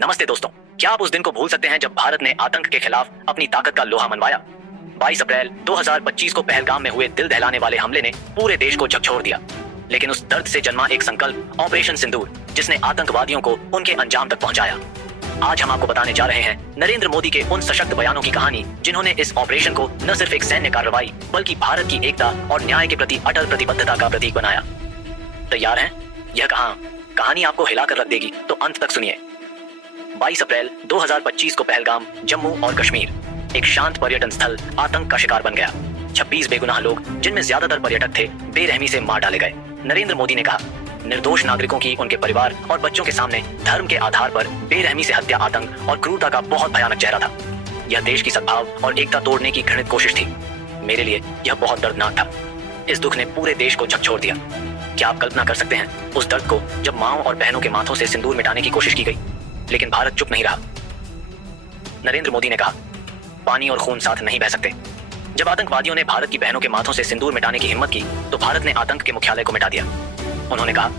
नमस्ते दोस्तों, क्या आप उस दिन को भूल सकते हैं जब भारत ने आतंक के खिलाफ अपनी ताकत का लोहा मनवाया? 22 अप्रैल 2025 को पहलगाम में हुए दिल दहलाने वाले हमले ने पूरे देश को झकझोर दिया। लेकिन उस दर्द से जन्मा एक संकल्प, ऑपरेशन सिंदूर, जिसने आतंकवादियों को उनके अंजाम तक पहुंचाया। आज हम आपको बताने जा रहे हैं नरेंद्र मोदी के उन सशक्त बयानों की कहानी, जिन्होंने इस ऑपरेशन को न सिर्फ एक सैन्य कार्रवाई बल्कि भारत की एकता और न्याय के प्रति अटल प्रतिबद्धता का प्रतीक बनाया। तैयार हैं? यह कहानी आपको हिलाकर रख देगी, तो अंत तक सुनिए। 22 अप्रैल 2025 को पहलगाम, जम्मू और कश्मीर, एक शांत पर्यटन स्थल आतंक का शिकार बन गया। 26 बेगुनाह लोग, जिनमें ज्यादातर पर्यटक थे, बेरहमी से मार डाले गए। नरेंद्र मोदी ने कहा, निर्दोष नागरिकों की, उनके परिवार और बच्चों के सामने धर्म के आधार पर बेरहमी से हत्या आतंक और क्रूरता का बहुत भयानक चेहरा था। यह देश की सद्भाव और एकता तोड़ने की घृणित कोशिश थी। मेरे लिए यह बहुत दर्दनाक था। इस दुख ने पूरे देश को झकझोर दिया। क्या आप कल्पना कर सकते हैं उस दर्द को, जब माओ और बहनों के माथों से सिंदूर मिटाने की कोशिश की गई, लेकिन भारत चुप नहीं रहा। नरेंद्र मोदी ने कहा, पानी और खून साथ नहीं बह सकते। जब आतंकवादियों ने भारत की बहनों के माथों से सिंदूर मिटाने की हिम्मत की, तो भारत ने आतंक के मुख्यालय को मिटा दिया। उन्होंने कहा,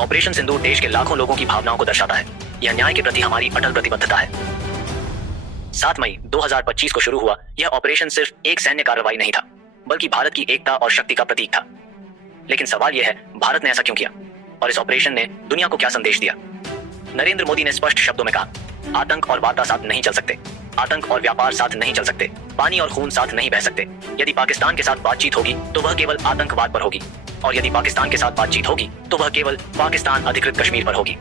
ऑपरेशन सिंदूर देश के लाखों लोगों की भावनाओं को दर्शाता है। यह न्याय के प्रति हमारी अटल प्रतिबद्धता है। 7 मई 2025 को शुरू हुआ यह ऑपरेशन सिर्फ एक सैन्य कार्रवाई नहीं था, बल्कि भारत की एकता और शक्ति का प्रतीक था। लेकिन सवाल यह है, भारत ने ऐसा क्यों किया और इस ऑपरेशन ने दुनिया को क्या संदेश दिया? नरेंद्र मोदी ने स्पष्ट शब्दों में कहा, आतंक और वार्ता साथ नहीं चल सकते, आतंक और व्यापार साथ नहीं चल सकते, पानी और खून साथ नहीं बह सकते। यदि पाकिस्तान के साथ बातचीत होगी तो वह केवल आतंकवाद पर होगी, और यदि पाकिस्तान के साथ बातचीत होगी तो वह केवल पाकिस्तान अधिकृत कश्मीर पर होगी।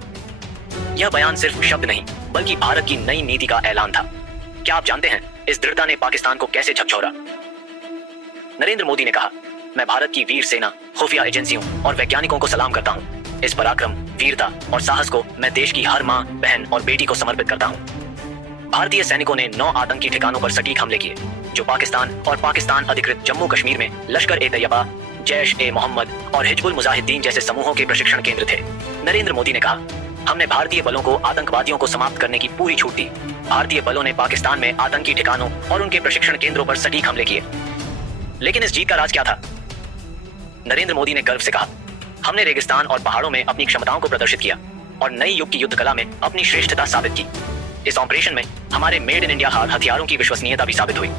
यह बयान सिर्फ शब्द नहीं, बल्कि भारत की नई नीति का ऐलान था। क्या आप जानते हैं इस दृढ़ता ने पाकिस्तान को कैसे झकझोरा? नरेंद्र मोदी ने कहा, मैं भारत की वीर सेना, खुफिया एजेंसियों और वैज्ञानिकों को सलाम करता हूँ। इस पराक्रम, वीरता और साहस को मैं देश की हर माँ, बहन और बेटी को समर्पित करता हूँ। भारतीय सैनिकों ने 9 आतंकी ठिकानों पर सटीक हमले किए, जो पाकिस्तान और पाकिस्तान अधिकृत जम्मू कश्मीर में लश्कर-ए-तैयबा, जैश-ए-मोहम्मद और हिजबुल मुजाहिदीन जैसे समूहों के प्रशिक्षण केंद्र थे। नरेंद्र मोदी ने कहा, हमने भारतीय बलों को आतंकवादियों को समाप्त करने की पूरी छूट दी। भारतीय बलों ने पाकिस्तान में आतंकी ठिकानों और उनके प्रशिक्षण केंद्रों पर सटीक हमले किए। लेकिन इस जीत का राज क्या था? नरेंद्र मोदी ने गर्व से कहा, हमने रेगिस्तान और पहाड़ों में अपनी क्षमताओं को प्रदर्शित किया और नई युग की युद्ध कला में अपनी श्रेष्ठता साबित की। इस ऑपरेशन में हमारे मेड इन इंडिया हथियारों की विश्वसनीयता भी साबित हुई।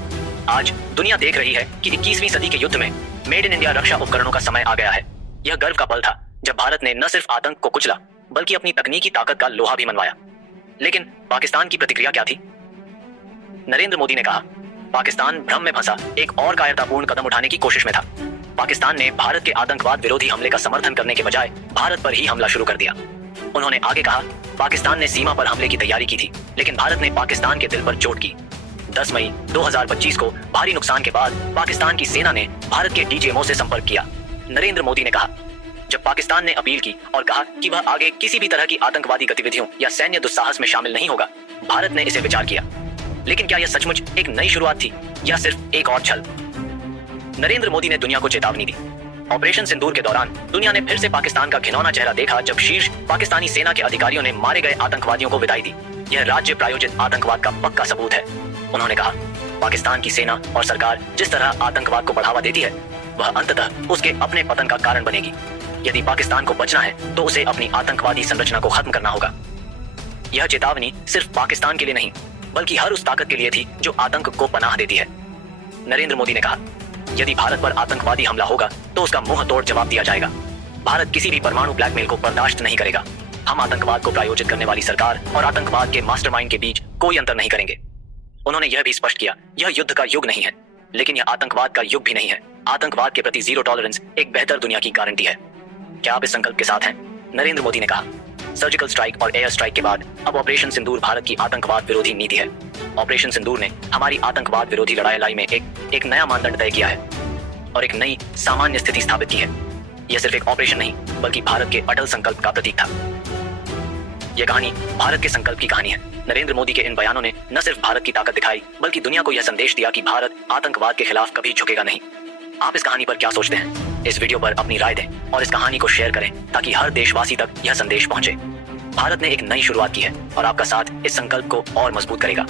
आज दुनिया देख रही है कि 21वीं सदी के युद्ध में मेड इन इंडिया रक्षा उपकरणों का समय आ गया है। यह गर्व का पल था जब भारत ने न सिर्फ आतंक को कुचला, बल्कि अपनी तकनीकी ताकत का लोहा भी मनवाया। लेकिन पाकिस्तान की प्रतिक्रिया क्या थी? नरेंद्र मोदी ने कहा, पाकिस्तान भ्रम में फंसा एक और कायरतापूर्ण कदम उठाने की कोशिश में था। पाकिस्तान ने भारत के आतंकवाद विरोधी हमले का समर्थन करने के बजाय भारत पर ही हमला शुरू कर दिया। उन्होंने आगे कहा, पाकिस्तान ने सीमा पर हमले की तैयारी की थी, लेकिन भारत ने पाकिस्तान के दिल पर चोट की। 10 मई 2025 को भारी नुकसान के बाद पाकिस्तान की सेना ने भारत के डीजीएमओ से संपर्क किया। नरेंद्र मोदी ने कहा, जब पाकिस्तान ने अपील की और कहा कि वह आगे किसी भी तरह की आतंकवादी गतिविधियों या सैन्य दुस्साहस में शामिल नहीं होगा, भारत ने इसे विचार किया। लेकिन क्या यह सचमुच एक नई शुरुआत थी या सिर्फ एक और छल? नरेंद्र मोदी ने दुनिया को चेतावनी दी। ऑपरेशन सिंदूर के दौरान दुनिया ने फिर से पाकिस्तान का घिनौना चेहरा देखा, जब शीर्ष पाकिस्तानी सेना के अधिकारियों ने मारे गए आतंकवादियों को विदाई दी। यह राज्य प्रायोजित आतंकवाद का पक्का सबूत है। उन्होंने कहा, पाकिस्तान की सेना और सरकार जिस तरह आतंकवाद को बढ़ावा देती है, वह अंततः उसके अपने पतन का कारण बनेगी। यदि पाकिस्तान को बचना है तो उसे अपनी आतंकवादी संरचना को खत्म करना होगा। यह चेतावनी सिर्फ पाकिस्तान के लिए नहीं, बल्कि हर उस ताकत के लिए थी जो आतंक को पनाह देती है। नरेंद्र मोदी ने कहा, यदि भारत पर आतंकवादी हमला होगा तो उसका मुंह तोड़ जवाब दिया जाएगा। भारत किसी भी परमाणु ब्लैकमेल को बर्दाश्त नहीं करेगा। हम आतंकवाद को प्रायोजित करने वाली सरकार और आतंकवाद के मास्टरमाइंड के बीच कोई अंतर नहीं करेंगे। उन्होंने यह भी स्पष्ट किया, यह युद्ध का युग नहीं है, लेकिन यह आतंकवाद का युग भी नहीं है। आतंकवाद के प्रति जीरो टॉलरेंस एक बेहतर दुनिया की गारंटी है। क्या आप इस संकल्प के साथ हैं? नरेंद्र मोदी ने कहा, सर्जिकल स्ट्राइक और एयर स्ट्राइक के बाद अब ऑपरेशन सिंदूर भारत की आतंकवाद विरोधी नीति है। ऑपरेशन सिंदूर ने हमारी आतंकवाद विरोधी लड़ाई में एक नया मानदंड तय किया है और एक नई सामान्य स्थिति स्थापित की है। यह सिर्फ एक ऑपरेशन नहीं, बल्कि भारत के अटल संकल्प का प्रतीक था। यह कहानी भारत के संकल्प की कहानी है। नरेंद्र मोदी के इन बयानों ने न सिर्फ भारत की ताकत दिखाई, बल्कि दुनिया को यह संदेश दिया कि भारत आतंकवाद के खिलाफ कभी झुकेगा नहीं। आप इस कहानी पर क्या सोचते हैं? इस वीडियो पर अपनी राय दें और इस कहानी को शेयर करें, ताकि हर देशवासी तक यह संदेश पहुंचे। भारत ने एक नई शुरुआत की है और आपका साथ इस संकल्प को और मजबूत करेगा।